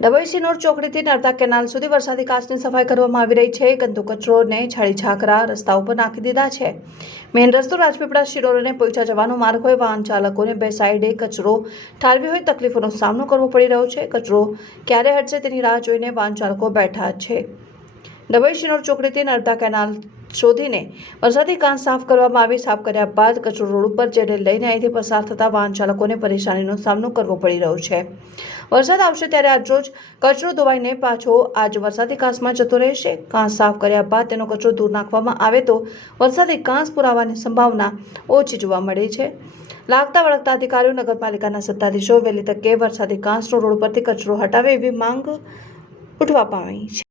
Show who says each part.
Speaker 1: ડભોઈ સિનોર ચોકડીથી નર્મદા કેનાલ સુધી વરસાદી કાચની સફાઈ કરવામાં આવી રહી છે. ગંદુ કચરોને છાડી છાકરા રસ્તા ઉપર નાખી દીધા છે. મેઇન રસ્તો રાજપીપળા શિરોર અને જવાનો માર્ગ હોય, વાહન ચાલકોને બે સાઈડે કચરો ઠાલવી હોય, તકલીફોનો સામનો કરવો પડી રહ્યો છે. કચરો ક્યારે હટશે તેની રાહ જોઈને વાહન ચાલકો બેઠા છે. ડભોઈ શિનોર ચોકડીથી નર્મદા કેનાલ શોધીને વરસાદી કાંસ સાફ કરવામાં આવી. સાફ કર્યા બાદ કચરો રોડ ઉપર જેને લઈને અહીંથી પસાર થતા વાહન ચાલકોને પરેશાનીનો સામનો કરવો પડી રહ્યો છે. વરસાદ આવશે ત્યારે આજરોજ કચરો ધોવાઈને પાછો આજ વરસાદી કાંસમાં જતો રહેશે. કાંસ સાફ કર્યા બાદ તેનો કચરો દૂર નાખવામાં આવે તો વરસાદી કાંસ પુરાવાની સંભાવના ઓછી જોવા મળે છે. લાગતા વળગતા અધિકારીઓ નગરપાલિકાના સત્તાધીશો વહેલી તકે વરસાદી કાંસનો રોડ પરથી કચરો હટાવે એવી માંગ ઉઠવા પામી છે.